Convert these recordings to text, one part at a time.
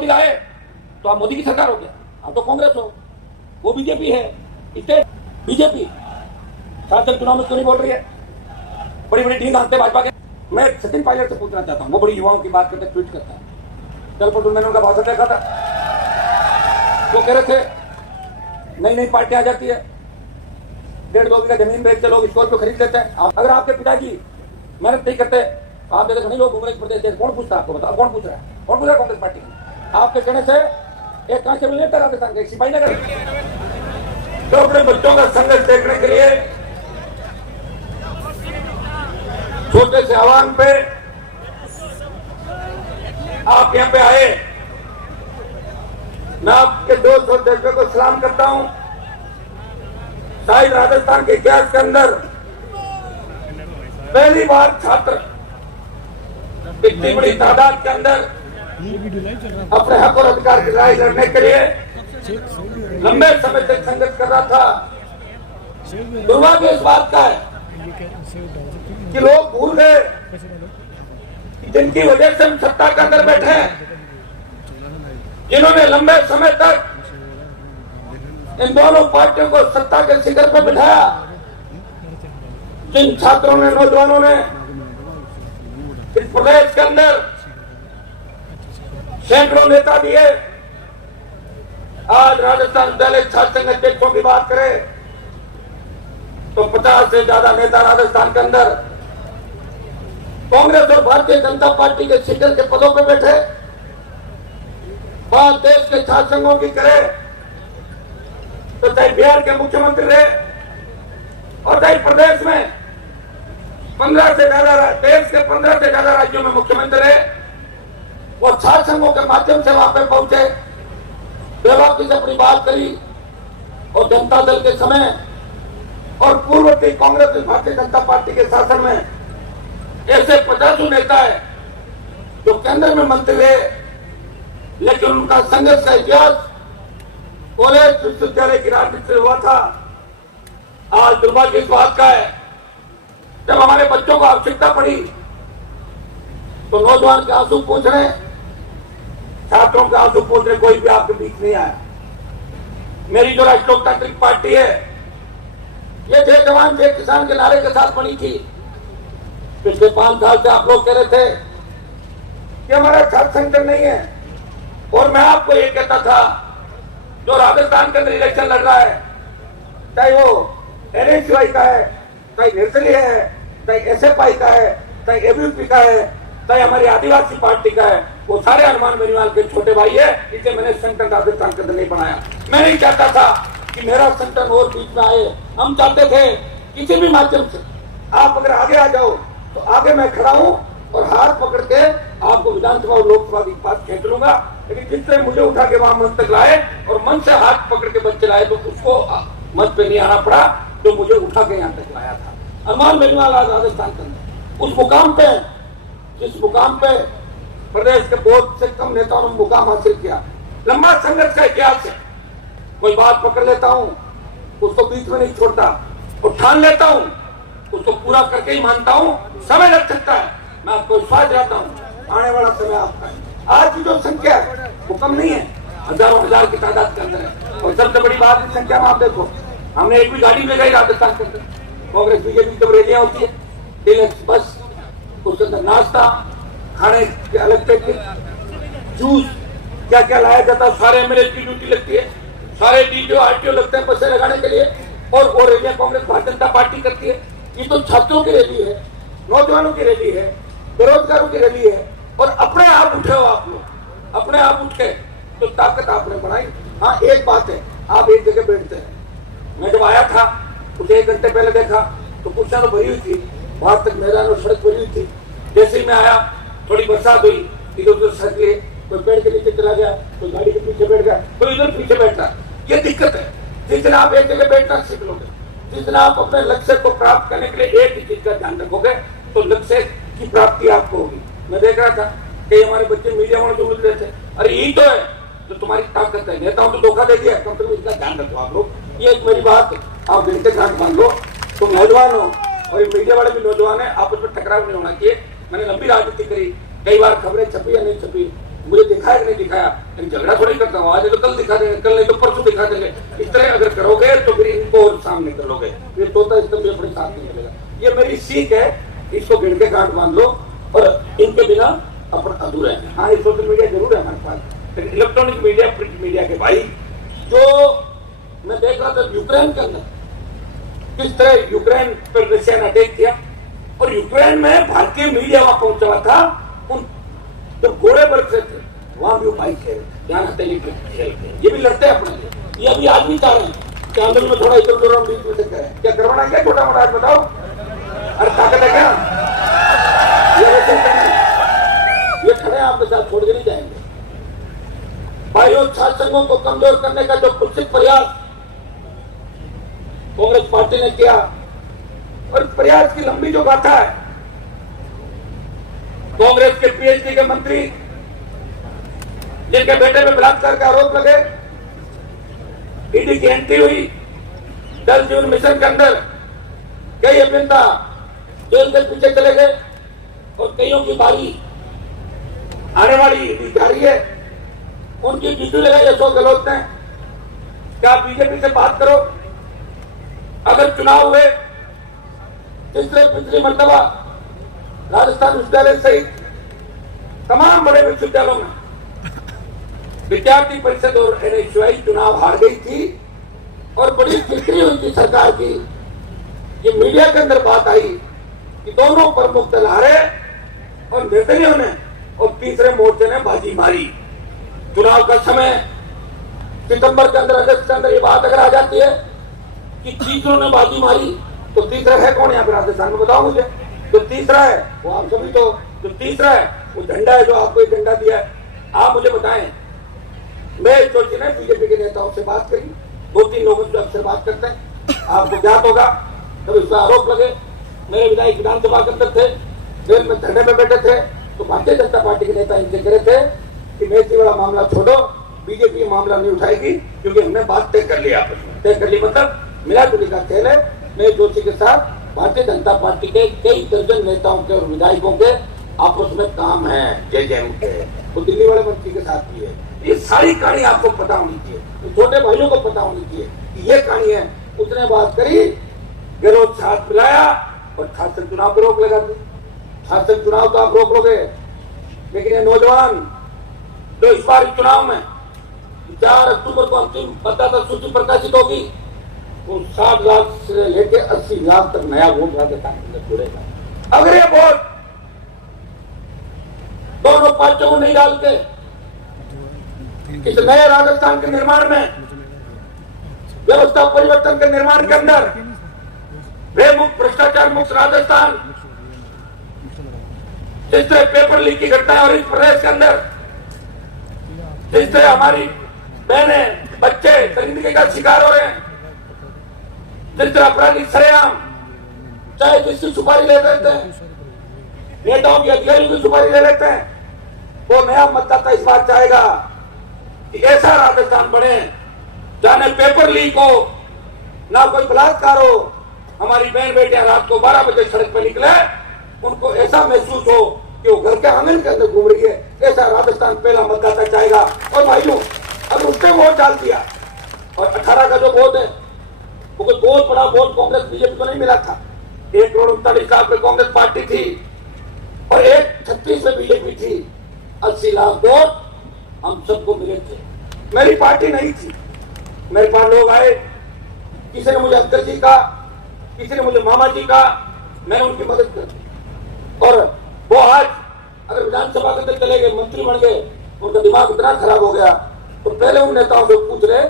मोदी लाए तो आप मोदी की सरकार हो गया, आप तो कांग्रेस हो, वो बीजेपी है, स्टेट बीजेपी। शासन चुनाव में क्यों नहीं बोल रही है? बड़ी बड़ी टीम आते भाजपा के। मैं सचिन पायलट से पूछना चाहता हूँ, वो बड़ी युवाओं की बात करते ट्वीट करता है। कल परसों मैंने उनका भाषण देखा था, वो कह रहे थे नई नई पार्टी आ जाती है, 1.5-2 बीघा जमीन बेचते लोग स्कॉर्पियो खरीद लेते हैं। अगर आपके पिताजी मेहनत नहीं करते, आप जैसे घने लोग घूम रहे प्रदेश, कौन पूछता आपको? बताओ कौन पूछ रहा है? कौन पूछ रहा है कांग्रेस पार्टी में? आपके कहने से एक कांस्टेबल लेटर राजस्थान के सिपाही नगर तो अपने बच्चों का संघर्ष देखने के लिए छोटे से आह्वान पे आप यहाँ पे आए। मैं आपके दोस्त और देशों को सलाम करता हूं। शायद राजस्थान के इतिहास के अंदर पहली बार छात्र इतनी बड़ी तादाद के अंदर अपने हक और अधिकार की लड़ाई लड़ने के लिए लंबे समय तक संघर्ष कर रहा था। दुर्भाग्य इस बात का है कि लोग भूल गए जिनकी वजह से हम सत्ता के अंदर बैठे हैं, जिन्होंने लंबे समय तक इन दोनों पार्टियों को सत्ता के शिखर पर बिठाया, जिन छात्रों ने, नौजवानों ने इस प्रदेश के अंदर सैकड़ों नेता दिए। आज राजस्थान दलित छात्र संघ अध्यक्षों की बात करें तो 50 से ज्यादा नेता राजस्थान के अंदर कांग्रेस और भारतीय जनता पार्टी के शिखर के पदों पर बैठे। बात देश के छात्र संघों की करें तो चाहे बिहार के मुख्यमंत्री रहे और चाहे प्रदेश में 15 से ज्यादा, देश के 15 से ज्यादा राज्यों में मुख्यमंत्री रहे, वो छात्र संघों के माध्यम से वहां पर पहुंचे, बेबाकी से अपनी बात करी। और जनता दल के समय और पूर्ववर्ती कांग्रेस और भारतीय जनता पार्टी के शासन में ऐसे 50 नेता है जो केंद्र में मंत्री रहे, लेकिन उनका संघर्ष का इतिहास कॉलेज विश्वविद्यालय की राजनीति से हुआ था। आज दुर्भाग्य इस बात का है, जब हमारे बच्चों को आवश्यकता पड़ी तो नौजवान के आंसू पूछ रहे, छात्रों के आंसू पूछ रहे, कोई भी आपके बीच नहीं आया। मेरी जो राष्ट्रीय लोकतांत्रिक पार्टी है, ये जय जवान जय किसान के नारे के साथ बनी थी। पिछले 5 साल से आप लोग कह रहे थे कि हमारा छात्र संगठन नहीं है, और मैं आपको ये कहता था जो राजस्थान के अंदर इलेक्शन लड़ रहा है, चाहे वो एनएसयूआई का है, चाहे निर्दलीय है, चाहे एसएफआई का है, चाहे एबीवीपी का है, चाहे हमारी आदिवासी पार्टी का है, वो सारे हनुमान बेनीवाल के छोटे भाई है। इसे मैंने संगठन राजस्थान के अंदर नहीं बनाया। मैं नहीं चाहता था कि मेरा संगठन और बीच में आए। हम चाहते थे किसी भी माध्यम से आप अगर आगे आ जाओ तो आगे मैं खड़ा हूं और हाथ पकड़ के आपको विधानसभा और लोकसभा के पास खींच लूंगा। लेकिन जिसने मुझे उठा के वहां मंच तक लाए और मंच से हाथ पकड़ के बच्चे लाए तो उसको मंच पे नहीं आना पड़ा, जो मुझे उठा के यहाँ तक लाया था। हनुमान बेनीवाल आज राजस्थान के अंदर उस मुकाम पे, जिस मुकाम पे प्रदेश के बहुत से कम नेताओं ने मुकाम हासिल किया। लंबा संघर्ष का इतिहास है। कोई बात पकड़ लेता हूं, उसको बीच में नहीं छोड़ता, और ठान लेता हूं, उसको पूरा करके ही मानता हूं। समय लग सकता है, मैं आपको विश्वास दिलाता हूं, आने वाला समय आपका है। आज की जो संख्या है वो कम नहीं है, हजारों हजार की तादाद के अंदर है। और सबसे बड़ी बात की संख्या में आप देखो, हमने एक भी गाड़ी ले गई राजस्थान के अंदर। कांग्रेस बीजेपी जब रैलियां होती है, डीलक्स बस, उसके अंदर नाश्ता, खाने के अलग से जूस, क्या क्या लाया जाता है, सारे एमएलए की ड्यूटी लगती है, सारे डीटीओ आरटीओ लगते हैं पैसे लगाने के लिए, और वो रैलियां कांग्रेस भारतीय जनता पार्टी करती है। ये तो छात्रों की रैली है, नौजवानों की रैली है, बेरोजगारों की रैली है, और अपने आप उठे हो आप लोग, अपने आप उठे तो ताकत आपने बनाई। हाँ, एक बात है, आप एक जगह बैठते हैं। मैं जब आया था कुछ 1 घंटे पहले देखा तो कुर्सियां तो भरी हुई थी, वहां तक मैदान और सड़क भरी हुई थी। जैसे ही मैं आया थोड़ी बरसात हुई, इधर उधर सड़क लिए, कोई पेड़ के नीचे चला गया, कोई गाड़ी के पीछे बैठ गया, कोई इधर पीछे बैठा। ये दिक्कत है। जिस दिन आप एक जगह बैठना सीख लोगे, जिस दिन आप अपने लक्ष्य को प्राप्त करने के लिए एक ही चीज का ध्यान रखोगे, तो लक्ष्य की प्राप्ति आपको होगी। मैं देख रहा था कि हमारे बच्चे मीडिया वालों से बोल रहे थे, अरे यही तो है जो तुम्हारी ताकत है, नेताओं को धोखा दे दिया, कम से कम इसका ध्यान रखो आप लोग। ये एक मेरी बात आप दिल से ध्यान मान लो। तुम नौजवान हो और ये मीडिया वाले भी नौजवान है, आपस में टकराव नहीं होना चाहिए। मैंने लंबी राजनीति करी, कई बार खबरें छपी या नहीं छपी, मुझे दिखाया कि नहीं दिखाया, झगड़ा थोड़ी करता हूँ, आज तो कल दिखा देंगे, कल नहीं तो परसों दिखा देंगे। इस तरह अगर करोगे तो फिर इनको और सामने कर लोगे, फिर तोता स्तंभ भी अपने साथ नहीं मिलेगा। ये मेरी सीख है, इसको गिर के गांठ बांध लो, और इनके बिना अपन अधूरे हैं। हाँ, ये सोशल मीडिया जरूर है हमारे पास, लेकिन इलेक्ट्रॉनिक मीडिया, प्रिंट मीडिया के भाई, जो मैं देख रहा था यूक्रेन के अंदर किस तरह यूक्रेन पर रशिया ने अटैक किया, और यूक्रेन में भारतीय मीडिया वहां पहुंचा हुआ था, उन जो घोड़े बरसे थे वहां भी वो भाई खेल ये भी लड़ते हैं अपने लिए। ये अभी आदमी चाह रहे हैं कि आंदोलन में थोड़ा इधर उधर हम बीच में से करें, क्या करवाना क्या छोटा मोटा, आज बताओ, अरे ताकत है क्या? ये खड़े आपके साथ छोड़ के नहीं जाएंगे। भाइयों, छात्र संघों को कमजोर करने का जो कुत्सित प्रयास कांग्रेस पार्टी ने किया, और प्रयास की लंबी जो गाथा है, कांग्रेस के पीएचडी के मंत्री जिनके बेटे में बलात्कार का आरोप लगे, ईडी की एंट्री हुई, जल जीवन मिशन के अंदर कई अभियंता जेल के पीछे चले गए, और कईयों की बारी आने वाली जा रही है। उनकी ड्यूटी लगाई अशोक गहलोत ने, क्या बीजेपी से बात करो, अगर चुनाव हुए तीसरे पिछली मर्तबा राजस्थान विश्वविद्यालय सहित तमाम बड़े विश्वविद्यालयों में विद्यार्थी परिषद और एनएसयूआई चुनाव हार गई थी, और बड़ी फिक्री हुई थी सरकार की। ये मीडिया के अंदर बात आई कि दोनों प्रमुख दल हारे और निर्दलियों ने और तीसरे मोर्चे ने बाजी मारी। चुनाव का समय सितंबर के अंदर, अगस्त के अंदर ये बात अगर आ जाती है कि तीसरों ने बाजी मारी, तो तीसरा है कौन यहाँ पे राजस्थान में, बताओ मुझे। जो तीसरा है वो आप सभी, तो जो तीसरा है वो झंडा है, जो आपको एक झंडा दिया है, आप मुझे बताएं। मैं जोशी ने बीजेपी के नेताओं से बात करी, 2-3 लोगों से अक्सर बात करते हैं, आपको ज्ञात होगा। जब इसका आरोप लगे, मेरे विधायक विधानसभा के अंदर थे, जेल में धरने में बैठे थे, तो भारतीय जनता पार्टी के नेता इनसे कह रहे थे कि मेथी वाला मामला छोड़ो, बीजेपी मामला नहीं उठाएगी, क्योंकि हमने बात तय कर लिया। आपस में तय कर ली मतलब मिला जुली का खेल है। मैं जोशी के साथ भारतीय जनता पार्टी के कई दर्जन नेताओं के और विधायकों के आपस में काम है, जेजेएम के, वो दिल्ली वाले मंत्री के साथ भी है। ये सारी कहानी आपको पता होनी चाहिए, तो छोटे भाइयों को पता होनी चाहिए कि ये कहानी है। उसने बात करी, गहलोत साथ मिलाया और छात्र चुनाव पर रोक लगा दी। छात्र चुनाव तो आप रोक लोगे, लेकिन ये नौजवान जो इस बार चुनाव में 4 अक्टूबर को अंतिम मतदाता सूची प्रकाशित होगी, वो 60 लाख से लेकर 80 लाख तक नया वोट राजस्थान में जुड़ेगा। अगर ये वोट दोनों पार्टियों को नहीं डाल के इस नए राजस्थान के निर्माण में, व्यवस्था परिवर्तन के निर्माण के अंदर, भय मुक्त, भ्रष्टाचार मुक्त राजस्थान, जिस तरह पेपर लीक की घटना और इस प्रदेश के अंदर जिस तरह हमारी बहनें बच्चे दरिंदगी का शिकार हो रहे हैं, जिस तरह अपराधी सरेआम चाहे जिसकी सुपारी ले लेते हैं, नेताओं की अधिकारियों की सुपारी ले लेते हैं, वो नया मतदाता इस बार चाहेगा कि ऐसा राजस्थान बने जहां पेपर लीक हो, ना कोई बलात्कार हो, हमारी बहन बेटियां रात को 12 बजे सड़क पर निकले, उनको ऐसा महसूस हो कि वो घर के आंगन के अंदर घूम रही है। ऐसा राजस्थान पहला मतदाता चाहेगा। और भाइयों, अगर उसने वोट डाल दिया, और 18 का जो वोट है वो कोई बहुत बड़ा वोट कांग्रेस बीजेपी को नहीं मिला था, 1 करोड़ 39 लाख में कांग्रेस पार्टी थी और 136 में बीजेपी थी, 80 लाख वोट हम सबको मिले थे। मेरी पार्टी नहीं थी, मेरे पास लोग आए, किसी ने मुझे अंकल जी का, किसी ने मुझे मामा जी का, मैंने उनकी मदद कर दी। और वो आज अगर विधानसभा के अंदर चले गए, मंत्री बन गए, उनका दिमाग इतना खराब हो गया, तो पहले उन नेताओं से पूछ रहे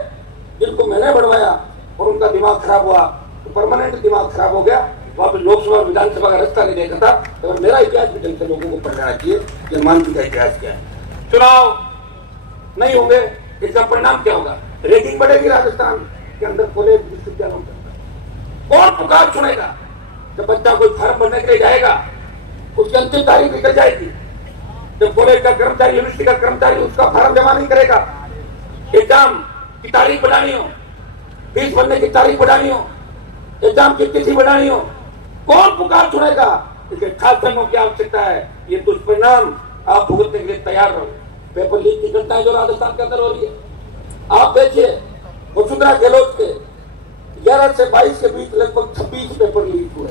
जिनको मैंने बढ़वाया और उनका दिमाग खराब हुआ, तो परमानेंट दिमाग खराब हो गया, वहां पर लोकसभा और विधानसभा का रास्ता नहीं देखा था। और मेरा इतिहास भी ढंग से लोगों को पढ़ लेना चाहिए कि मानवी का इतिहास क्या है। चुनाव नहीं होंगे, इसका परिणाम क्या होगा? रेटिंग बढ़ेगी राजस्थान के अंदर कॉलेज विश्वविद्यालयों के अंदर। कौन पुकार सुनेगा? जब बच्चा कोई फार्म भरने के लिए जाएगा, उसकी अंतिम तारीख निकल जाएगी, जब कॉलेज का कर्मचारी, यूनिवर्सिटी का कर्मचारी उसका फार्म जमा नहीं करेगा, एग्जाम की तारीख बढ़ानी हो, फीस भरने की तारीख बढ़ानी हो, एग्जाम की तिथि बढ़ानी हो, कौन पुकार सुनेगा? इसलिए छात्र संघों की आवश्यकता है, ये दुष्परिणाम आप भुगतने के लिए तैयार रहो। पेपर लीक की घटनाएं जो राजस्थान के अंदर हो रही है। आप देखिए वसुंधरा गहलोत के 11 से 22 के बीच लगभग 26 पेपर लीक हुए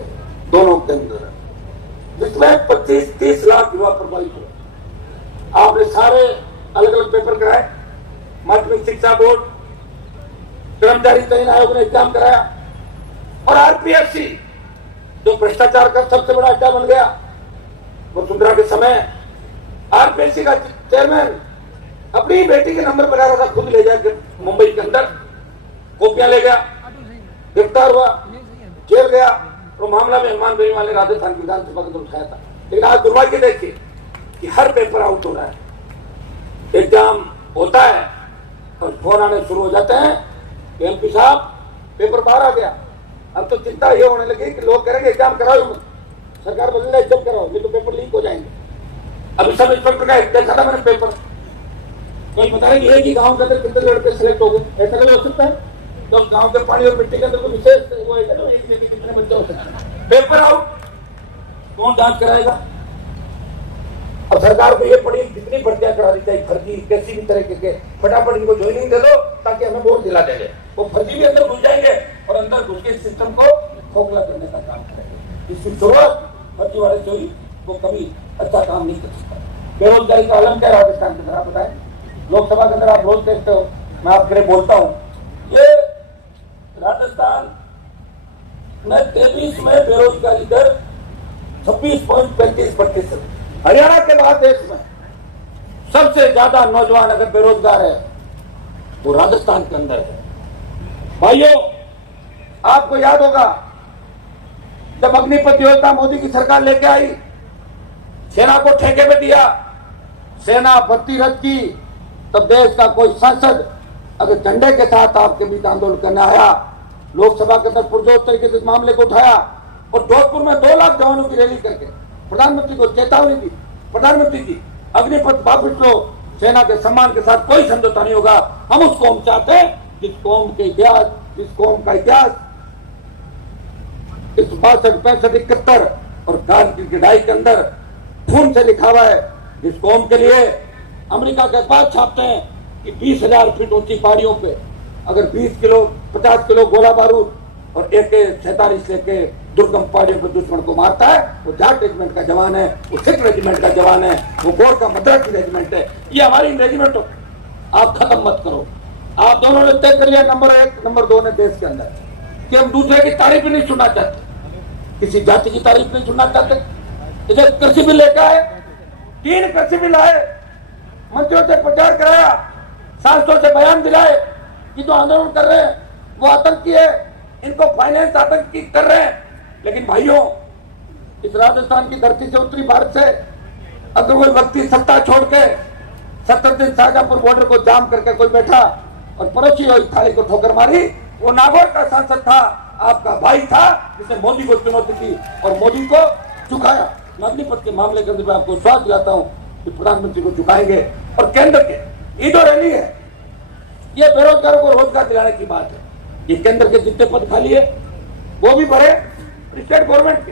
दोनों के अंदर, जिसमें 25-30 लाख युवा प्रभावित हुए। आपने सारे अलग अलग पेपर कराए, माध्यमिक शिक्षा बोर्ड, कर्मचारी चयन आयोग ने एग्जाम कराया, और आरपीएससी जो भ्रष्टाचार का सबसे बड़ा अड्डा बन गया वसुंधरा के समय, आरपीएससी का चेयरमैन अपनी बेटी के नंबर बना रहा था, खुद ले जाकर मुंबई के अंदर कॉपियां ले गया, गिरफ्तार हुआ, जेल गया, और मामला में हनुमान बेनीवाल ने राजस्थान की विधानसभा के अंदर उठाया था। लेकिन आज दुर्भाग्य देखिए कि हर पेपर आउट हो रहा है, एग्जाम होता है और फोन आने शुरू हो जाते हैं कि एमपी साहब पेपर बाहर आ गया। अब तो चिंता ये होने लगी कि लोग करेंगे एग्जाम कराओ मत, सरकार बदलना एग्जाम कराओ, नहीं तो पेपर लीक हो जाएंगे। अभी सब इंस्पेक्टर का देखा था मैंने पेपर, कोई बता रहे एक ही गांव के अंदर कितने लड़के सिलेक्ट हो गए, ऐसा कभी हो सकता है? तो गांव के पानी और मिट्टी के अंदर कोई विशेष वो है ना, एक में कितने बच्चे हो सकते हैं? पेपर आउट, कौन जांच कराएगा? अब सरकार को ये पड़ी जितनी भर्तियां करा दी चाहिए फर्जी किसी भी तरह के, फटाफट इनको ज्वाइनिंग दे दो ताकि हमें वोट दिला देंगे। वो फर्जी भी अंदर घुस जाएंगे और अंदर घुस के सिस्टम को खोखला करने का काम करेंगे। इसकी शुरुआत फर्जी वाले से हुई, वो कभी अच्छा काम नहीं कर सकता। बेरोजगारी का आलम क्या राजस्थान के अंदर आप बताएं, लोकसभा के अंदर आप रोज देखते हो, मैं आपके लिए बोलता हूँ, ये राजस्थान में 23 में बेरोजगारी दर 26.35%। हरियाणा के बाद देश में सबसे ज्यादा नौजवान अगर बेरोजगार है वो राजस्थान के अंदर है। भाइयों, आपको याद होगा जब अग्निपथ योजना मोदी की सरकार लेके आई, सेना को ठेके पे दिया, सेना भर्ती रद्द की, तब देश का कोई सांसद अगर झंडे के साथ आपके बीच आंदोलन करने आया, लोकसभा के अंदर पुरजोर तरीके से इस मामले को उठाया और जोधपुर में 2 लाख जवानों की रैली करके प्रधानमंत्री को चेतावनी दी, प्रधानमंत्री जी अग्निपथ वापस लो, सेना के सम्मान के साथ कोई समझौता नहीं होगा। हम उस कौम चाहते हैं जिस कौम के इतिहास, जिस कौम का इतिहास इस 62, 65, 71 और कारगिल की लड़ाई के अंदर खून से लिखा हुआ है, जिस कौम के लिए अमेरिका के अखबार छापते हैं कि 20,000 फीट ऊंची पहाड़ियों पे अगर 20 किलो 50 किलो गोला बारूद और AK-47 लेके दुर्गम पहाड़ियों पर दुश्मन को मारता है, वो जाट रेजिमेंट का जवान है, वो सिख रेजिमेंट का जवान है, वो गोरखा मद्रासी रेजिमेंट है। ये हमारी रेजिमेंट आप खत्म मत करो। आप दोनों ने तय कर लिया नंबर 1, नंबर 2 ने देश के अंदर कि हम दूसरे की तारीफ नहीं सुनना चाहते, किसी जाति की तारीफ नहीं सुनना चाहते। इधर कृषि बिल लेकर आए, 3 कृषि बिल आए, मंत्रियों से प्रचार कराया, सांसदों से बयान दिलाए कि जो आंदोलन कर रहे हैं वो आतंकी है, इनको फाइनेंस आतंकी कर रहे हैं। लेकिन भाइयों, इस राजस्थान की धरती से, उत्तरी भारत से अगर कोई व्यक्ति सत्ता छोड़ के 70 दिन शाहजहांपुर बॉर्डर को जाम करके कोई बैठा और पड़ोसी थाली को ठोकर मारी, वो नागौर का सांसद था, आपका भाई था, जिसने मोदी को चुनौती दी और मोदी को झुकाया। अग्निपथ के मामले के अंदर मैं आपको विश्वास दिलाता हूं कि प्रधानमंत्री को झुकाएंगे। और केंद्र के ईदो रैली है, ये बेरोजगारों को रोजगार दिलाने की बात है। ये केंद्र के जितने पद खाली है वो भी भरे, स्टेट गवर्नमेंट के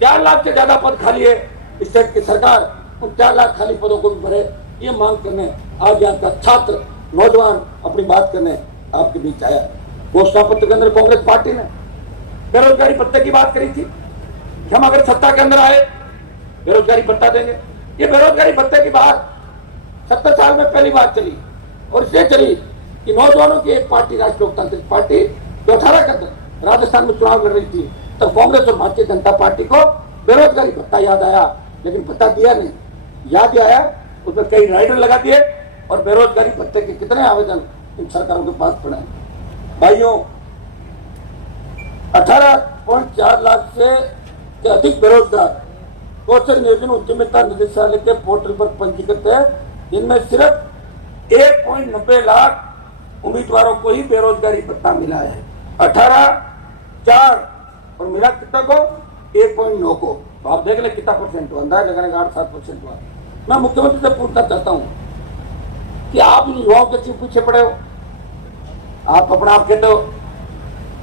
4 लाख से ज्यादा पद खाली है, स्टेट की सरकार उन 4 लाख खाली पदों को भी भरे। ये मांग करने आज यहाँ का छात्र नौजवान अपनी बात करने आपके बीच आया। घोषणा पत्र के अंदर कांग्रेस पार्टी ने बेरोजगारी भत्ते की बात करी थी कि हम अगर सत्ता के अंदर आए बेरोजगारी भत्ता देंगे। ये बेरोजगारी भत्ते की बात 70 साल में पहली बार चली और इसलिए चली कि नौजवानों की एक पार्टी, राष्ट्रीय लोकतांत्रिक पार्टी, जो 18 के अंदर राजस्थान में चुनाव लड़ रही थी, तब कांग्रेस और भारतीय जनता पार्टी को बेरोजगारी भत्ता याद आया, लेकिन भत्ता दिया नहीं। याद आया, उसमें कई राइडर लगा दिए और बेरोजगारी भत्ते के कितने आवेदन इन सरकारों के पास पड़े। भाइयों, 18.4 लाख से अधिक बेरोजगार कौशल नियोजन उद्यमिता निदेशालय के पोर्टल पर पंजीकृत है, जिनमें सिर्फ 1.90 लाख उम्मीदवारों को ही बेरोजगारी भत्ता मिला है। 18.4 और मिला कितना को 1.9 को। तो आप देख ले कितना परसेंट हुआ, अंदाजा लगाने का 8-7% हुआ। मैं मुख्यमंत्री से पूछना चाहता हूं कि आप युवाओं के क्यों पीछे पड़े हो? आप अपना आप कहते हो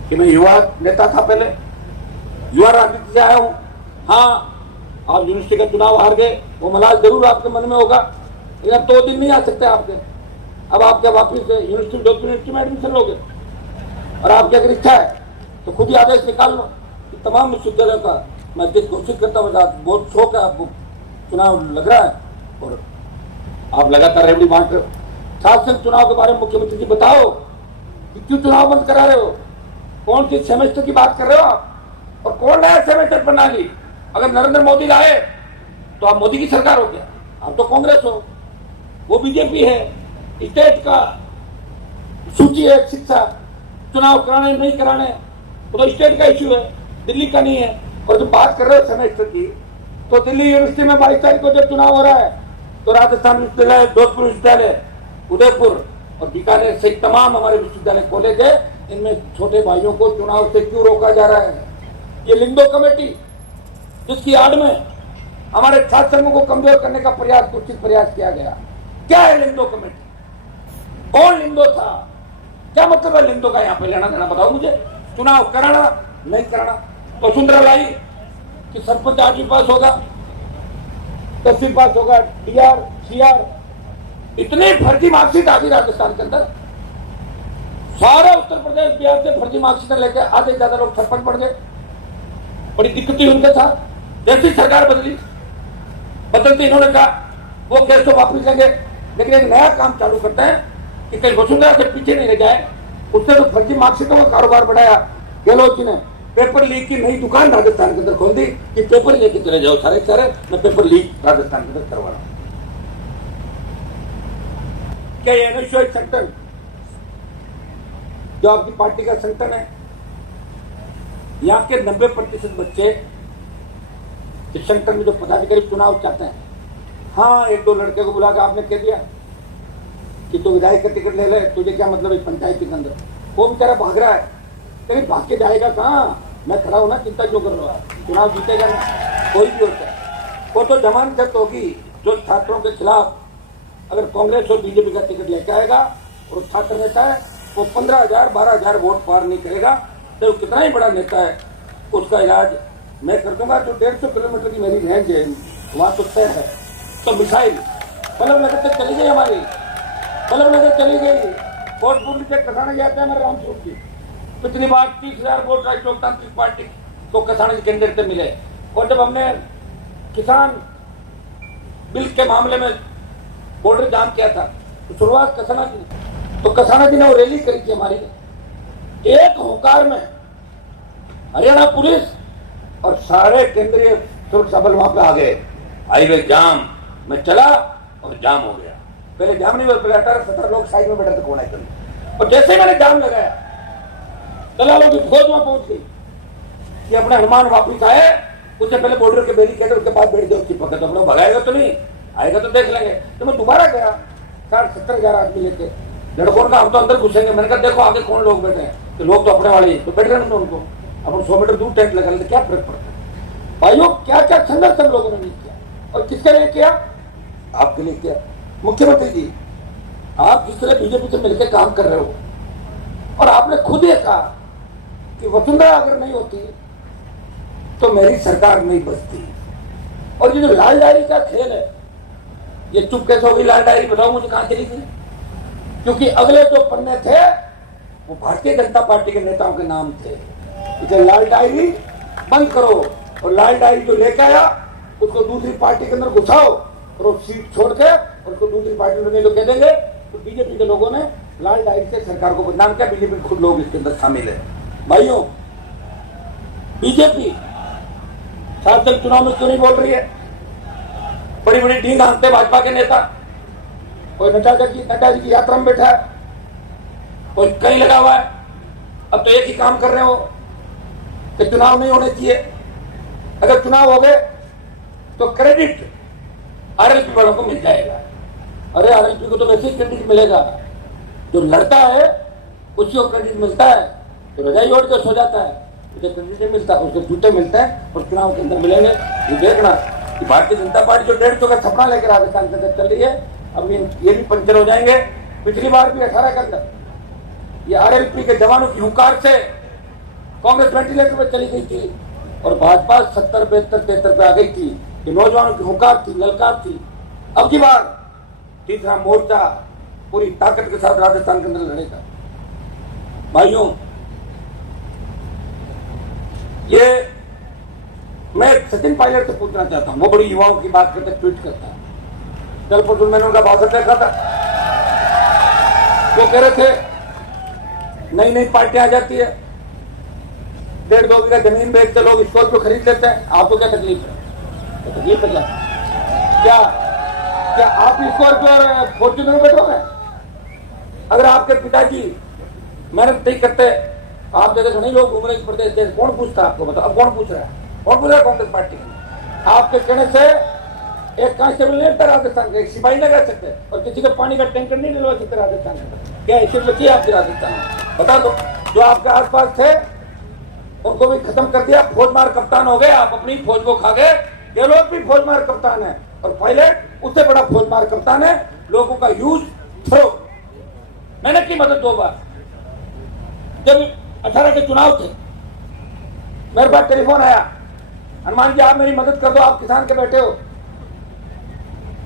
कि मैं युवा नेता था, पहले युवा राजनीति से आया हूं। हाँ, आप यूनिवर्सिटी का चुनाव हार गए, वो मलाल जरूर आपके मन में होगा, लेकिन अब 2 दिन नहीं आ सकते आपके। अब आप क्या वापिस यूनिवर्सिटी में एडमिशन लोगे? और आपकी अगर इच्छा है तो खुद ही आदेश निकाल लो कि तमाम विश्वविद्यालयों का मैं अध्यक्ष घोषित करता हूँ। बहुत शौक है आपको, चुनाव लग रहा है और आप लगातार रेवड़ी बांट रहे हो। शासन चुनाव के बारे में मुख्यमंत्री जी बताओ कि क्यों चुनाव बंद करा रहे हो? कौन सी सेमेस्टर की बात कर रहे हो आप? और कौन नया सेमेस्टर बना ली? अगर नरेंद्र मोदी लाए तो आप मोदी की सरकार हो गया, आप तो कांग्रेस हो, वो बीजेपी है। स्टेट का सूची है शिक्षा, चुनाव कराने नहीं कराने वो तो स्टेट का इश्यू है, दिल्ली का नहीं है। और जब बात कर रहे हो सेमेस्टर की, तो दिल्ली यूनिवर्सिटी में 22 तारीख को जब चुनाव हो रहा है तो राजस्थान विश्वविद्यालय, जोधपुर विश्वविद्यालय, उदयपुर और बीकानेर सहित तमाम हमारे विश्वविद्यालय कॉलेज है, इनमें छोटे भाइयों को चुनाव से क्यों रोका जा रहा है? ये लिंगदो कमेटी जिसकी आड़ में हमारे छात्र संघों को कमजोर करने का कुछ प्रयास किया गया। क्या है लिंगदो कमेटी? कौन लिंगदो था? क्या मतलब है लिंगदो का? यहाँ पे लेना देना बताओ मुझे। चुनाव कराना नहीं कराना, वसुंधरा लाई कि सरपंच आठवीं पास होगा, 10वीं पास होगा, डीआर सीआर, इतनी फर्जी मार्कशीट आ गई राजस्थान के अंदर। सारे उत्तर प्रदेश बिहार से फर्जी मार्कशीट लेके आधे ज्यादा लोग सरपंच बढ़ गए। बड़ी दिक्कत हुई उनके साथ। जैसी सरकार बदलती इन्होंने कहा वो केस तो वापस लेंगे, लेकिन एक नया काम चालू करते हैं कि कहीं वसुंधरा से पीछे नहीं रह जाए। उसने तो फर्जी मार्कशीटों का कारोबार बढ़ाया। गहलोत जी ने पेपर लीक की नई दुकान राजस्थान के अंदर खोल दी कि पेपर लेके चले जाओ सारे मैं पेपर लीक राजस्थान के अंदर करवा रहा हूं। क्या ये एनएसयूआई संगठन जो आपकी पार्टी का संगठन है, यहाँ के 90% बच्चे इस संगठन में जो पदाधिकारी चुनाव चाहते हैं, हाँ 1-2 लड़के को बुला के आपने कह दिया कि तो विधायक का टिकट ले ले, तुझे क्या मतलब है पंचायती के अंदर? वो बेचारा भाग रहा है, लेकिन भाग के जाएगा कहाँ? मैं खड़ा हूं ना, चिंता क्यों कर रहा है? चुनाव जीतेगा ना, कोई भी होता है। वो तो जमानत होगी जो छात्रों के खिलाफ अगर कांग्रेस और बीजेपी का टिकट लेके आएगा और छात्र नेता है, वो 15,000-12,000 वोट पार नहीं करेगा, तो कितना ही बड़ा नेता है, उसका इलाज मैं कर दूंगा। जो 150 किलोमीटर की मेरी रेंज है वहां तो तय है। तो मिसाइल बल्लभनगर तक चली गई, हमारी बल्लभनगर चली गई, कोटपुर से कसाना जाता है मेरे रामस्वरूप जी। पिछली बार 30,000 वोट राष्ट्रीय लोकतांत्रिक पार्टी को कसाना जी कैंडिडेट से मिले। और जब हमने किसान बिल के मामले में बॉर्डर जाम किया था तो शुरुआत कसाना जी ने, तो कसाना जी ने वो रैली करी थी हमारी, एक होकार में हरियाणा पुलिस और सारे केंद्रीय सुरक्षा बल वहां पे आ गए। हाईवे जाम में चला और जाम हो गया। पहले जाम नहीं हुआ, पहले 18-17 लोग साइड में बैठे थे कोने के। और जैसे ही मैंने जाम लगाया, दलालों की फौज वहां पहुंच गई कि अपने हनुमान वापिस आए। उससे पहले बॉर्डर के बैरिकेड के पास बैठ गए, उसकी पकड़ अपना भगाएगा तो नहीं, आएगा तो देख लेंगे। तो मैं दोबारा गया, 60-70,000 आदमी लेके, लड़कों का हम तो अंदर घुसेंगे। मैंने कहा देखो आगे कौन लोग बैठे हैं, तो लोग तो अपने वाले तो बैठ रहे हैं उनको, अपन 100 मीटर दूर टेंट लगा लेते, क्या फर्क पड़ता है? भाइयों क्या क्या संघर्ष हम लोगों ने नहीं किया, और किसके लिए किया? आपके लिए किया। मुख्यमंत्री जी, आप जिस तरह बीजेपी से मिलकर काम कर रहे हो, और आपने खुद ये कहा कि वसुंधरा अगर नहीं होती तो मेरी सरकार नहीं बचती। और ये जो लाल डायरी का खेल है, ये चुप कैसे होगी लाल डायरी? बताओ मुझे कहां चली गई? क्योंकि अगले जो पन्ने थे वो भारतीय जनता पार्टी के नेताओं के नाम थे। इसे लाल डायरी बंद करो, और लाल डायरी जो लेके आया उसको दूसरी पार्टी के अंदर घुसाओ, और वो सीट छोड़ के और उसको दूसरी पार्टी में जो कह देंगे। तो बीजेपी के लोगों ने लाल डायरी से सरकार को बदनाम किया, बीजेपी खुद लोग इसके अंदर शामिल है। भाइयों, बीजेपी शासन चुनाव में क्यों नहीं बोल रही है? बड़ी बड़ी ढींग हाँकते भाजपा के नेता, कोई नड्डा जी की यात्रा में बैठा है, कोई कहीं लगा हुआ है। अब तो एक ही काम कर रहे हो कि चुनाव नहीं होने चाहिए। अगर चुनाव हो गए तो क्रेडिट आरएलपी वालों को मिल जाएगा। अरे आरएलपी को तो वैसे ही क्रेडिट मिलेगा, जो लड़ता है उसी को क्रेडिट मिलता है। तो रजाई ओढ़ के सो जाता है, उसे क्रेडिट नहीं मिलता, उसको जूते मिलते हैं और चुनाव के अंदर मिलेंगे। ये देखना कि भारतीय जनता पार्टी जो 150 का सपना लेकर राजस्थान के अंदर चल रही है, अब ये भी पंचर हो जाएंगे। पिछली बार भी 18 के अंदर ये आरएलपी के जवानों की हुंकार से कांग्रेस वेंटिलेटर पर चली गई थी, और भाजपा 70, 72, 73 पे आ गई थी। ये नौजवानों की हुंकार थी, ललकार थी। अब की बार तीसरा मोर्चा पूरी ताकत के साथ राजस्थान के अंदर लड़ेगा। भाइयों, ये मैं सचिन पायलट से पूछना चाहता हूं, वो बड़ी युवाओं की बात करते ट्वीट करता है। कल परसों मैंने उनका भाषण देखा था, वो कह रहे थे नई नई पार्टियां आ जाती है, 1.5-2 बीघा जमीन बेच के लोग स्कॉर्पियो खरीद लेते हैं। आपको क्या तकलीफ है? तो तकलीफ है क्या आप स्कॉर्पियो और फॉर्च्यूनर में बैठोगे? अगर आपके पिताजी मेहनत नहीं करते, आप जगह नहीं लोग घूम रहे इस प्रदेश से, कौन पूछता आपको? बताओ, अब कौन पूछ रहा है? कौन पूछ रहा है? कांग्रेस पार्टी आपके कहने से एक कांस्टेबल नहीं रहता राजस्थान का, एक सिपाही नहीं रह सकते और किसी को पानी का टैंकर नहीं डलवा सकते राजस्थान में। क्या ऐसे बची आपके राजस्थान में? बता दो। जो आपके आसपास थे उनको भी खत्म कर दिया, फौजमार कप्तान हो गए, आप अपनी फौज को खा गए। ये लोग भी फौजमार कप्तान है और पायलट उससे बड़ा फौजमार कप्तान है। लोगों का यूज थ्रो। मैंने की मदद 2 बार, जब 18 के चुनाव थे मेरे पास टेलीफोन आया, हनुमान जी आप मेरी मदद कर दो, आप किसान के बैठे हो।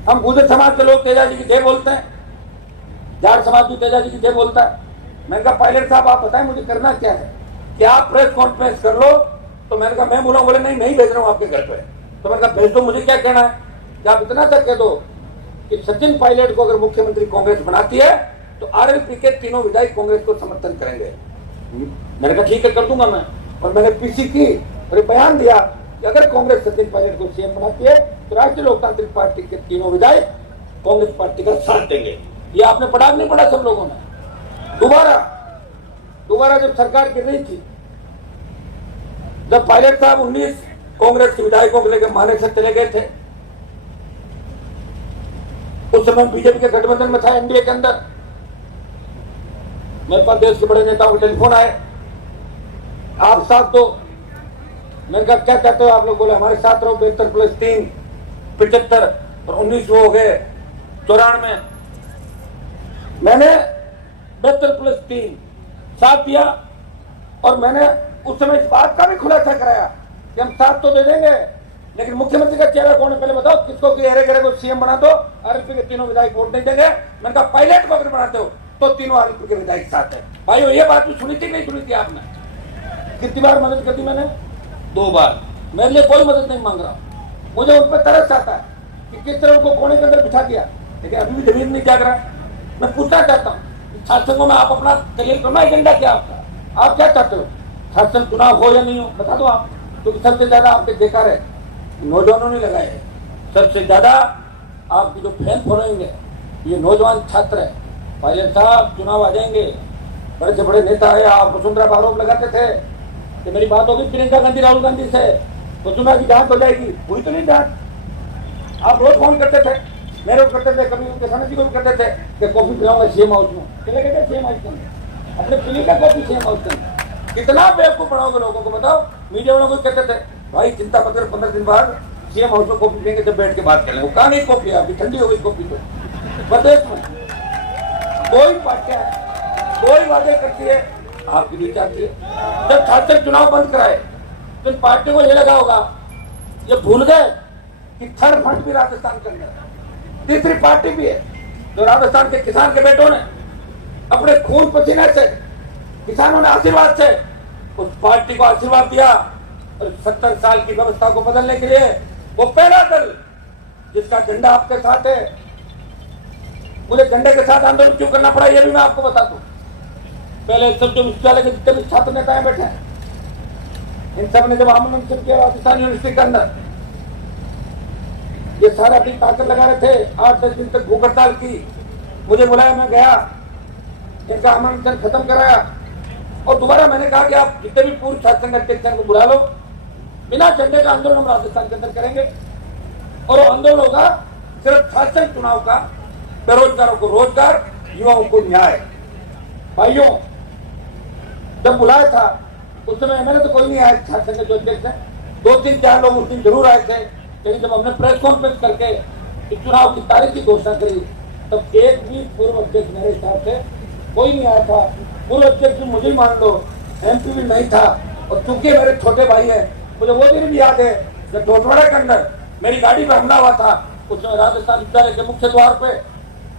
हम गुजर समाज के लोग तेजा जी की जय बोलते हैं, जाट समाज भी तेजा जी की जय बोलता है। मैंने कहा पायलट साहब आप बताएं मुझे करना क्या है, कि आप प्रेस कॉन्फ्रेंस कर लो। तो मैंने कहा मैं बोला, बोले नहीं भेज रहा हूं आपके घर पे। तो मैंने कहा भेज दो, मुझे क्या कहना है कि आप इतना तक कह दो कि सचिन पायलट को अगर मुख्यमंत्री कांग्रेस बनाती है तो आरएलपी के तीनों विधायक कांग्रेस को समर्थन करेंगे। मैंने कहा ठीक है कर दूंगा मैं, और मैंने पीसी की और बयान दिया कि अगर कांग्रेस सचिन पायलट को सीएम बनाती है तो राष्ट्रीय लोकतांत्रिक पार्टी के तीनों विधायक कांग्रेस पार्टी का साथ देंगे। ये आपने पढ़ा नहीं पढ़ा सब लोगों ने? दोबारा जब सरकार गिर रही थी, जब पायलट साहब 19 कांग्रेस के विधायकों को लेकर माने से चले गए थे, उस समय बीजेपी के गठबंधन में था, एनडीए के अंदर। मेरे पास देश के बड़े नेताओं के टेलीफोन आए, आप साथ दो। मैंने कहा क्या कहते हो आप लोग? बोले हमारे साथ रहो। 72 + 3 75 और 19 वो हो गए 94। मैंने 72 + 3 साथ दिया और मैंने उस समय इस बात का भी खुलासा कराया कि हम साथ तो दे देंगे, लेकिन मुख्यमंत्री का चेहरा कौन है पहले बताओ। किसको कि एरे गेरे को सीएम बना दो, आरएलपी के तीनों विधायक वोट नहीं देंगे। मैंने कहा पायलट को अगर बनाते हो तो तीनों आरएलपी के विधायक साथ है। भाइयों ये बात भी सुनी थी नहीं सुनी थी आपने? कितनी बार मदद कर दी मैंने? 2 बार। मेरे लिए कोई मदद नहीं मांग रहा, मुझे उन पर तरस आता है कि किस तरह उनको कोने के अंदर बिठा दिया, लेकिन अभी भी जमीन नहीं जाग रहा। मैं पूछना चाहता हूँ छात्र संघों में आप अपना क्लियर करना एजेंडा क्या आपका? आप क्या चाहते हो? छात्र संघ चुनाव हो या नहीं हो बता दो आप, क्योंकि सबसे ज्यादा आपके बेकार है नौजवानों ने लगाए हैं। सबसे ज्यादा आपकी जो फैन फॉलोइंग है ये नौजवान छात्र है। पायलट साहब चुनाव आ जाएंगे, बड़े से बड़े नेता है। आप वसुंधरा पर आरोप लगाते थे कि मेरी बात होगी प्रियंका गांधी राहुल गांधी से, वसुंधरा की जांच हो जाएगी, हुई तो नहीं जांच। आप रोज फोन करते थे, मेरे को करते थे, कभी उनके सामने जी को भी करते थे कि कॉफी पिलाऊंगा सीएम हाउस में। चले गए सीएम हाउस के अंदर, अपने पीली का कॉफी सीएम हाउस के अंदर। कितना बेवकूफ बनाओगे लोगों को बताओ। मीडिया वालों को कहते थे भाई चिंता मत करो, 15 दिन बाद सीएम हाउस में कॉफी पियेंगे, जब बैठ के बात करें। वो कहा नहीं कॉफी आपकी ठंडी हो गई कॉफी। तो प्रदेश में कोई पार्टियां कोई वादे करती है आपकी नहीं चाहती है। जब छात्र चुनाव बंद कराए तो इन पार्टियों को ये लगा होगा, ये भूल गए कि थर्ड फ्रंट भी राजस्थान के अंदर, तीसरी पार्टी भी है जो राजस्थान के किसान के बेटों ने अपने खून पसीने से, किसानों ने आशीर्वाद से उस पार्टी को आशीर्वाद दिया। और 70 साल की व्यवस्था को बदलने के लिए वो पहला दल जिसका झंडा आपके साथ है। मुझे झंडे के साथ आंदोलन क्यों करना पड़ा ये भी मैं आपको बता दूं। पहले सब जो विश्वविद्यालय के जितने भी छात्र नेताएं बैठे हैं, इन सब ने जब आमंत्रण किया राजस्थान यूनिवर्सिटी के अंदर, ये सारे अपनी ताकत लगा रहे थे। 8-10 दिन तक भूख हड़ताल की, मुझे बुलाया, मैं गया, इनका आमंत्रण खत्म कराया और दोबारा मैंने कहा कि आप जितने भी पूर्व छात्र संघ अध्यक्ष को बुला लो, बिना झंडे का आंदोलन हम राजस्थान के अंदर करेंगे। और वो आंदोलन होगा सिर्फ छात्र चुनाव का, बेरोजगारों को रोजगार, युवाओं को न्याय। भाइयों जब बुलाया था उस समय मैंने तो कोई नहीं आया छात्र संघ जो अध्यक्ष है, 2-3-4 लोग उस दिन जरूर आए थे। लेकिन जब हमने प्रेस कॉन्फ्रेंस करके इस चुनाव की तारीख की घोषणा करी तब एक भी पूर्व अध्यक्ष मेरे हिसाब से कोई नहीं आया था। पूर्व अध्यक्ष मुझे मान लो, एमपी भी नहीं था। और चूंकि मेरे छोटे भाई है, मुझे वो दिन भी याद है जब डोटवाड़ा के अंदर मेरी गाड़ी पर हमला हुआ था। उस समय राजस्थान विद्यालय के मुख्य द्वार पे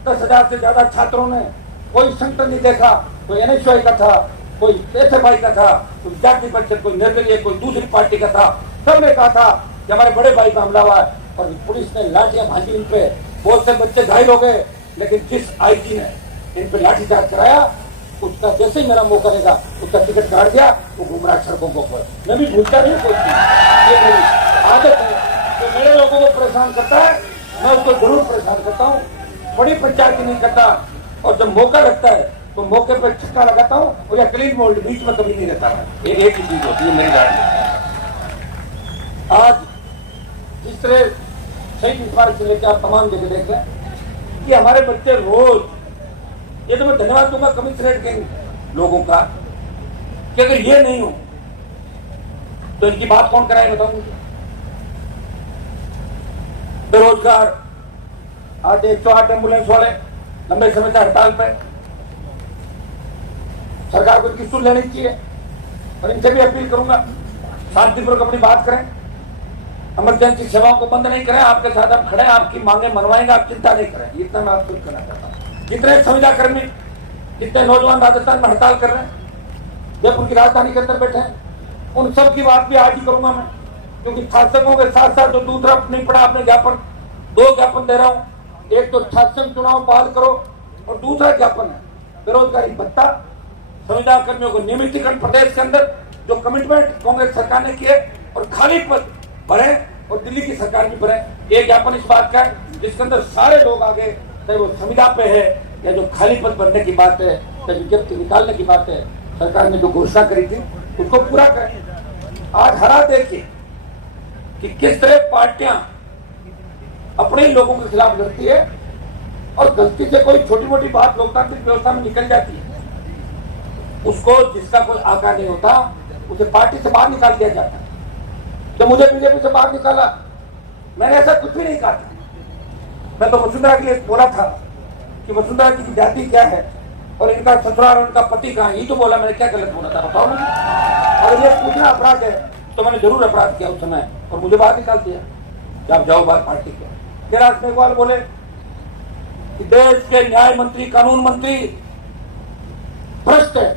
10,000 से ज्यादा छात्रों ने, कोई संगठन नहीं देखा, कोई NSY का था, कोई SFI का था, कोई जाति परिषद, कोई निर्दलीय, कोई दूसरी पार्टी का था। सबने कहा था कि हमारे बड़े भाई का हमला हुआ है, और पुलिस ने लाठियां भांजी उन पे, बहुत से बच्चे घायल हो गए। लेकिन जिस IG ने इन पे लाठीचार्ज कराया, उसका जैसे ही मेरा मौका रहेगा उसका टिकट काट दिया, वो घूम रहा सड़कों को ऊपर। मैं भी भूलता नहीं कोई चीज, ये मेरी आदत है। तो मेरे लोगों को परेशान करता है, मैं उसको जरूर परेशान करता हूँ, बड़ी पंचायत नहीं करता। और जब मौका लगता है तो मौके पर छक्का लगाता हूँ, और या क्लीन बोल्ड बीच में कभी नहीं रहता है। एक ही चीज होती है मेरी गाड़ी। आज जिस तरह शहीद स्मारक से लेकर आप तमाम जगह देख रहे हैं कि हमारे बच्चे रोज, ये तो मैं धन्यवाद दूंगा कमिश्नरेट के लोगों का कि अगर ये नहीं हो तो इनकी बात कौन कराए, बताऊं मुझे। बेरोजगार आज 108 एम्बुलेंस वाले लंबे समय से हड़ताल पे, सरकार को इनकी सुन लेनी चाहिए। और इनसे भी अपील करूंगा, शांतिपूर्वक अपनी बात करें, इमरजेंसी सेवाओं को बंद नहीं करें। आपके साथ हम खड़े हैं, आपकी मांगे मनवाएंगे, आप चिंता नहीं करें। इतना मैं आपको कहना चाहता हूँ। जितने संविदा कर्मी, जितने नौजवान राजस्थान में हड़ताल कर रहे हैं, जयपुर की राजधानी के अंदर बैठे हैं, उन सब की बात भी आज ही करूंगा मैं, क्योंकि शासकों के साथ साथ जो दूसरा नहीं पड़ा आपने ज्ञापन, 2 ज्ञापन दे रहा हूँ। एक तो शासन चुनाव बहाल करो, और दूसरा ज्ञापन है बेरोजगारी भत्ता, संविदा कर्मियों को नियमितीकरण प्रदेश के अंदर जो कमिटमेंट कांग्रेस सरकार ने किए, और खाली पद भरे, और दिल्ली की सरकार भी भरे। एक ज्ञापन इस बात का है जिसके अंदर सारे लोग आगे, चाहे वो संविदा पे है या जो खाली पद भरने की बात है, चाहे विज्ञप्ति निकालने की बात है, सरकार ने जो घोषणा करी थी उसको पूरा करें। आज हालात देखिए कि किस तरह पार्टियां अपने लोगों के खिलाफ लड़ती है, और गलती से कोई छोटी मोटी बात लोकतांत्रिक व्यवस्था में निकल जाती है, उसको जिसका कोई आकार नहीं होता उसे पार्टी से बाहर निकाल दिया जाता है। जब मुझे बीजेपी से बाहर निकाला, मैंने ऐसा कुछ भी नहीं कहा था। मैं तो वसुंधरा के लिए बोला था कि वसुंधरा की जाति क्या है और इनका ससुराल और इनका पति कहाँ, ये तो बोला। मैंने क्या गलत बोला था बताओ मुझे। और ये पूछना अपराध है तो मैंने जरूर अपराध किया उस समय, और मुझे बाहर निकाल दिया कि आप जाओ बाहर पार्टी के। कैलाश मेघवाल बोले कि देश के न्याय मंत्री, कानून मंत्री भ्रष्ट है,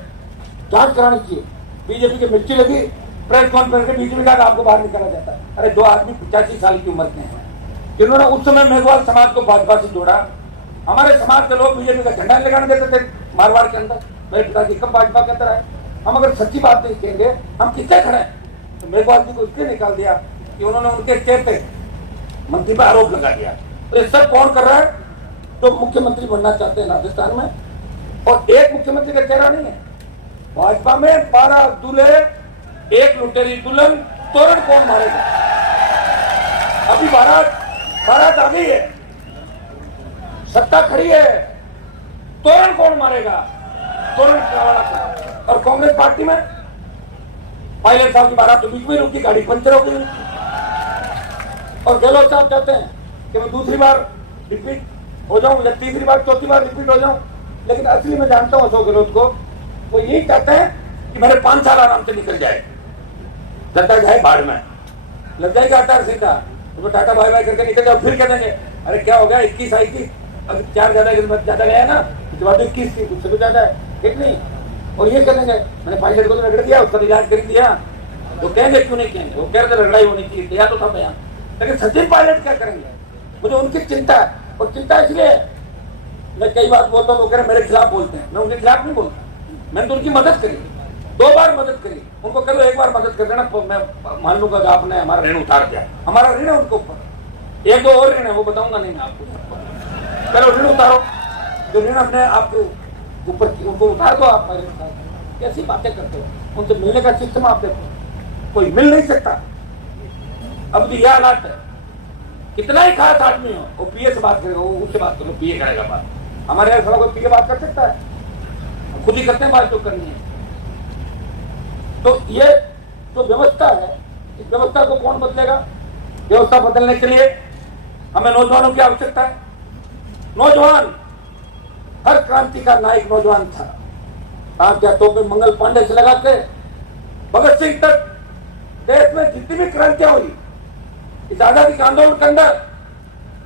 जांच करानी चाहिए। बीजेपी की मिर्ची लगी, प्रेस कॉन्फ्रेंस में बीजेपी का आपको बाहर निकाला जाता है। अरे 2 आदमी 85 साल की उम्र के हैं, जिन्होंने उस समय मेघवाल समाज को भाजपा से जोड़ा। हमारे समाज के लोग बीजेपी का झंडा लगाने देते थे मारवाड़ के अंदर, मेरे पिताजी कब भाजपा के अंदर आए। हम अगर सच्ची बात नहीं कहेंगे, हम किससे खड़े हैं। तो मेघवाल जी को इसलिए निकाल दिया कि उन्होंने उनके चेहरे मंत्री पर आरोप लगा दिया। तो ये सब कौन कर रहा है? तो मुख्यमंत्री बनना चाहते हैं राजस्थान में, और एक मुख्यमंत्री का चेहरा नहीं है। भाजपा में 12 दूल्हे, 1 लुटेरी दुल्हन, तोरण कौन मारेगा? अभी बारात आ गई है, सत्ता खड़ी है, तोरण कौन मारेगा? तोरण और कांग्रेस पार्टी में पायलट साहब की बारात तो बीच में रुकी, गाड़ी पंचर हो गई। और गहलोत साहब चाहते हैं कि मैं दूसरी बार रिपीट हो जाऊं या तीसरी बार, चौथी बार रिपीट हो जाऊं। लेकिन असली में जानता हूं अशोक गहलोत को, वो यही चाहते हैं कि मेरे 5 साल आराम से निकल जाए, जनता जाए बाढ़ में, लग जाएगा आचार संहिता, तो टाटा बाय बाय करके निकल जाओ। फिर कह देंगे अरे क्या हो गया 21 आई थी, अभी 4 ज्यादा गया ना, तो बात 21 थी, उससे भी ज्यादा है, ठीक नहीं। और ये कह देंगे मैंने पायलट को तो रगड़ दिया, उसका इलाज कर दिया। वो कहेंगे क्यों नहीं कहेंगे, वो कह रहे थे लड़ाई होनी चाहिए, दिया तो था बयान। लेकिन सचिन पायलट क्या करेंगे? मुझे उनकी चिंता है, और चिंता इसलिए मैं कई बार बोलता हूँ, वो कह रहे मेरे खिलाफ बोलते हैं। मैं उनके खिलाफ नहीं बोलता, मैंने तो उनकी मदद करी, 2 बार मदद करी। उनको कह लो 1 बार मदद कर देना, तो मैं मान लूंगा कि आपने हमारा ऋण उतार दिया। हमारा ऋण है उनके ऊपर, 1-2 और ऋण है, वो बताऊंगा नहीं मैं आपको। चलो ऋण उतारो, जो ऋण अपने आपके ऊपर उनको उतार दो। आप कैसी बातें करते हो? उनसे मिलने का सिस्टम आप देखो, कोई मिल नहीं सकता। अब भी यह हालात है, कितना ही खास आदमी हो, वो पीए से बात करेगा, वो उससे बात करो, पीए करेगा बात। हमारे यहाँ थोड़ा कोई पीए बात कर सकता है? खुद ही करते हैं बात जो करनी है। तो ये जो व्यवस्था है, इस व्यवस्था को कौन बदलेगा? व्यवस्था बदलने के लिए हमें नौजवानों की आवश्यकता है। नौजवान, हर क्रांति का नायक नौजवान था। आप क्या तो मंगल पांडे से लगा के भगत सिंह तक, देश में जितनी भी क्रांतियां हुई इस आजादी के आंदोलन के अंदर,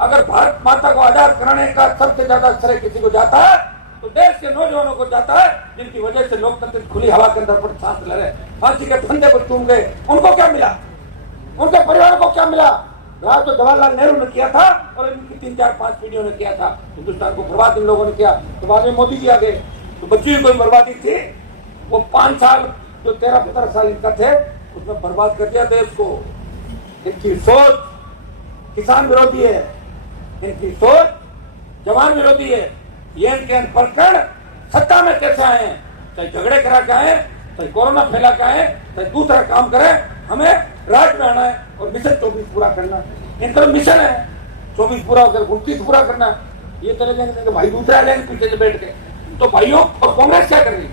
अगर भारत माता को आजाद कराने का सबसे ज्यादा श्रेय किसी को जाता है तो देश के नौजवानों को जाता है, जिनकी वजह से लोकतंत्र खुली हवा के अंदर पर सांस ले रहे, फांसी के फंदे पर चूम गए। उनको क्या मिला? उनके परिवार को क्या मिला? राज तो जवाहरलाल नेहरू ने किया था और इनकी 3, 4, 5 पीढ़ियों ने किया था। हिंदुस्तान को बर्बाद इन लोगों ने किया। तो बाद में मोदी जी आ गए तो बच्ची कोई बर्बादी थी? वो 5 साल जो 13-15 साल इनका थे उसमें बर्बाद कर दिया देश को। इनकी सोच किसान विरोधी है, इनकी सोच जवान विरोधी है। ये इनके अनपढ़ सत्ता में कैसे आए हैं? चाहे झगड़े करा के आए, चाहे कोरोना फैला के आए, चाहे दूसरा काम करें, हमें राज में आना है और मिशन 24 पूरा करना। इनका मिशन है 24 पूरा होकर 29 पूरा करना। ये चले जाएंगे भाई दूसरा लेंगे पीछे से बैठ के। तो भाइयों, और कांग्रेस क्या कर रही है?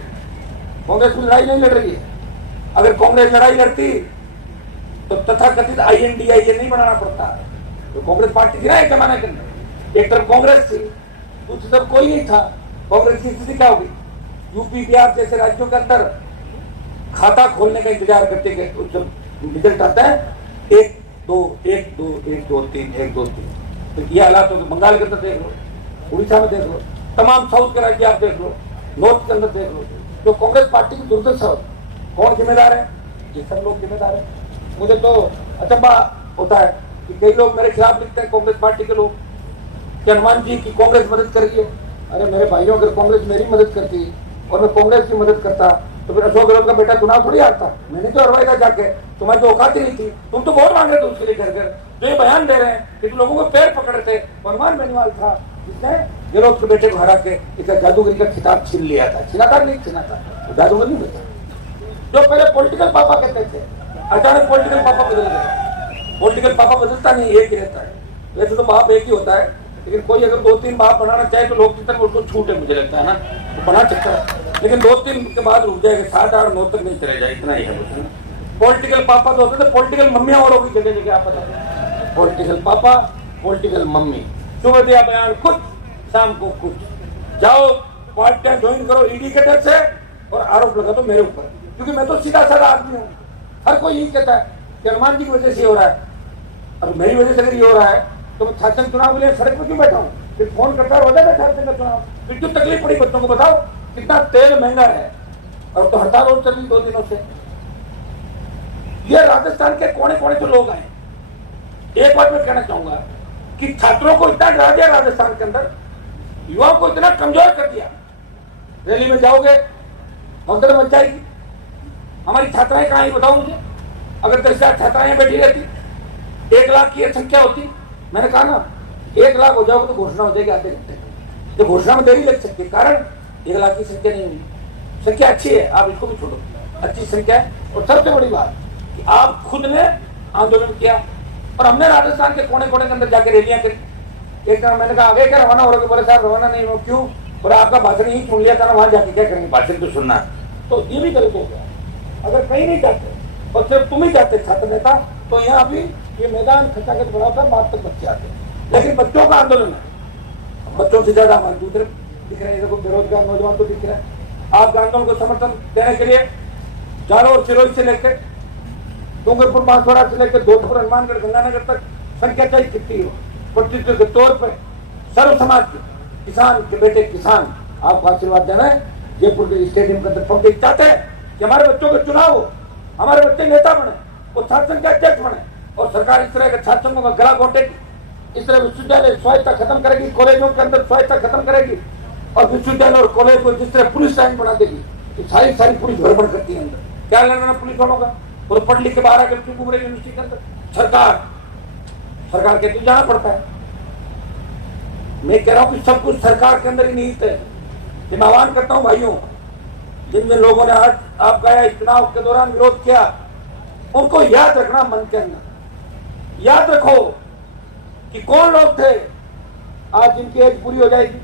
कांग्रेस में लड़ाई नहीं लड़ रही है। अगर कांग्रेस लड़ाई लड़ती तो तथाकथित INDIA नहीं बनाना पड़ता। तो कांग्रेस पार्टी थी ना एक जमाने के अंदर, एक तरफ कांग्रेस थी, दूसरी तरफ कोई नहीं था। कांग्रेस की स्थिति क्या होगी? यूपी बिहार जैसे राज्यों के अंदर खाता खोलने का इंतजार करते गए, तो जब रिजल्ट आता है 1 2 1 2 1 2 3 1 2 3, तो ये हालात होगा। बंगाल के अंदर देख लो, उड़ीसा में देख लो, तमाम साउथ के राज्य आप देख लो, नॉर्थ के अंदर देख लो। जो कांग्रेस पार्टी की दुर्दशा, कौन जिम्मेदार है? ये सब लोग जिम्मेदार है। मुझे तो अचंभा होता है कि कई लोग मेरे खिलाफ लिखते हैं, कांग्रेस पार्टी के लोग, कि हनुमान जी की कांग्रेस मदद कर रही है। अरे मेरे भाइयों, अगर कांग्रेस मेरी मदद करती और मैं कांग्रेस की मदद करता तो फिर अशोक गहलोत का बेटा चुनाव थोड़ी हारता। मैंने तो हरवाई था जाके, तुम्हारी तो औकात ही नहीं थी। तुम तो वोट मांग रहे थे उसके लिए घर घर। जो ये बयान दे रहे हैं कि तुम लोगों को पैर पकड़े थे, हनुमान बेनीवाल था जिसने गहलोत के बेटे को हरा के इसका जादूगरी का खिताब छीन लिया था। छीना था नहीं छीना था, तो जादूगर नहीं बचा। जो पहले पॉलिटिकल पापा कहते थे, अचानक पॉलिटिकल पापा बदल गए। पॉलिटिकल पापा बदलता नहीं, एक ही रहता है। वैसे तो बाप एक ही होता है, लेकिन कोई अगर 2-3 बाप बनाना चाहे तो लोकतंत्र में उसको छूट है, मुझे लगता है ना, तो बना सकता है। लेकिन 2-3 के बाद रुक जाएगा, 7, 8, 9 तक नहीं चले जाए, इतना ही है। पॉलिटिकल पापा तो होते थे, पॉलिटिकल मम्मियां और होगी जगह जगह, आप बताते। पॉलिटिकल पापा, पॉलिटिकल मम्मी, सुबह दिया बयान कुछ, शाम को कुछ। जाओ पार्टियां ज्वाइन करो ईडी के डर से और आरोप लगा दो मेरे ऊपर, क्योंकि मैं तो सीधा साधा आदमी हूँ। हर कोई यही कहता है कि हनुमान जी की वजह से हो रहा है, और मेरी वजह से अगर ये हो रहा है तो मैं छात्र चुनाव के लिए सड़क पर क्यों बैठा हूँ? फिर फोन करता हो जाएगा छात्र का चुनाव। फिर क्यों तकलीफ पड़ी बच्चों को? बताओ कितना तेल महंगा है, और तो हड़ताल और चल रही 2 दिनों से। ये राजस्थान के कोने कोने से लोग आए। एक बात मैं कहना चाहूंगा कि छात्रों को इतना डरा दिया राजस्थान के अंदर, युवाओं को इतना कमजोर कर दिया। रैली में जाओगे भगदड़ मच जाएगी। हमारी छात्राएं कहाँ हैं बताओ मुझे? अगर 10,000 छात्राएं बैठी रहती, 1 लाख की संख्या होती, मैंने कहा ना 1 लाख हो जाओगे तो घोषणा हो जाएगी आधे घंटे में। तो घोषणा में देरी लग सकती है, कारण 1 लाख की संख्या नहीं हुई। संख्या अच्छी है, आप इसको भी छोड़ो, अच्छी संख्या है। और सबसे बड़ी बात कि आप खुद ने आंदोलन किया, और हमने राजस्थान के कोने कोने के अंदर जाकर रैलियां करी। एक तरह मैंने कहा आगे क्या रवाना हो रहे? बोले साहब रवाना नहीं हो। क्यों? बोले आपका भाषण ही सुन लिया था ना, वहां जाके क्या करेंगे, भाषण तो सुनना। तो ये भी गलत हो गया। अगर कहीं नहीं जाते और सिर्फ तुम ही जाते छात्र नेता, तो यहाँ भी ये मैदान खचाखच बड़ा होता, बात तक बच्चे आते। लेकिन बच्चों का आंदोलन है, बच्चों से ज्यादा हमारे दूसरे दिख रहे हैं। देखो बेरोजगार नौजवान तो दिख रहे हैं। आपके आंदोलन को समर्थन देने के लिए जालोर सिरोही से लेकर डूंगरपुर बांसवाड़ा से लेकर धौलपुर हनुमानगढ़ गंगानगर तक संख्या चाहे कितनी हो, प्रतिनिधित्व के तौर पर सर्व समाज के किसान के बेटे किसान आपको आशीर्वाद देना है। जयपुर के स्टेडियम के अंदर पब्लिक चाहते हैं कि हमारे बच्चों का चुनाव हो, हमारे बच्चे नेता बने, वो छात्र संघ के अध्यक्ष बने, और सरकार इस तरह के छात्र संघों का गला घोटेगी। इस तरह विश्वविद्यालय स्वायत्ता खत्म करेगी, कॉलेजों के अंदर स्वायत्ता खत्म करेगी, और विश्वविद्यालय और कॉलेज को जिस तरह पुलिस लाइन बना देगी, तो सारी पुलिस गड़बड़ करती है अंदर। क्या लेना पुलिस वालों का? वो तो पढ़ लिख के बाहर आकर क्यों घूम रही यूनिवर्सिटी के अंदर? सरकार के तो जाना पड़ता है। मैं कह रहा हूं कि सब कुछ सरकार के अंदर ही निहित है। मैं आह्वान करता हूं भाइयों, जिन जिन लोगों ने आज आपका इस चुनाव के दौरान विरोध किया, उनको याद रखना मन के अंदर। याद रखो कि कौन लोग थे आज जिनकी एज पूरी हो जाएगी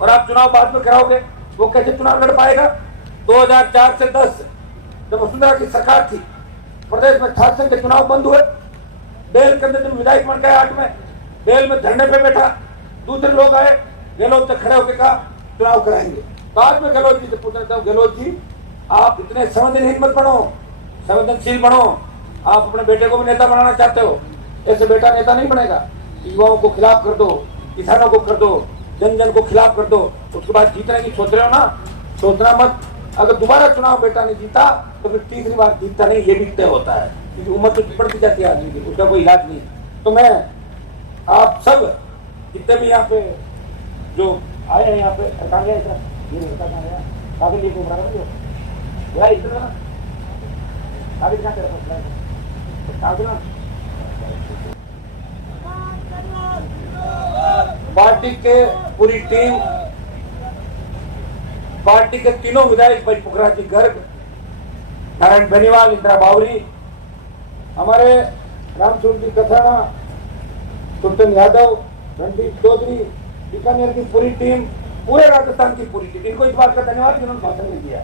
और आप चुनाव बाद में कराओगे, वो कैसे चुनाव लड़ पाएगा? 2004 से 10 जब वसुंधरा की सरकार थी, प्रदेश में छात्र संघ के चुनाव बंद हुए। बेल के अंदर विधायक बन गए 8 में, बेल में धरने पे बैठा, दूसरे लोग आए, गहलोत तक खड़े होकर कहा चुनाव कराएंगे। बाद में गहलोत जी से पूछना चाहूँ, गहलोत जी आप इतने संवेदनहीन मत बनो, संवेदनशील बनो। आप अपने बेटे को भी नेता बनाना चाहते हो, ऐसे बेटा नेता नहीं बनेगा। युवाओं को खिलाफ कर दो, किसानों को कर दो, जन जन को खिलाफ कर दो, उसके बाद जीतने की सोच रहे हो ना, सोचना मत। अगर दोबारा चुनाव बेटा ने जीता तो फिर तीसरी बार जीतता नहीं, ये भी तय होता है, क्योंकि उम्र तो बढ़ती जाती है आदमी की, उसका कोई इलाज नहीं। तो मैं आप सब जितने भी यहाँ पे जो आए हैं, यहाँ पे कहाँ गया इतना, ये बता कहाँ गया, काफी लिए घूम रहा है यार, इतना काफी कहाँ तेरा पार्टी के पूरी टीम, पार्टी के तीनों विधायक भाई पुखराज जी गर्ग, नारायण बेनीवाल, इंदिरा बावरी, हमारे रामचंद्र जी कथाना, सुल्तान यादव, रणदीप चौधरी, बीकानेर की पूरी टीम, पूरे राजस्थान की पूरी टीम, इनको इस बात का धन्यवाद कि उन्होंने भाषण नहीं दिया।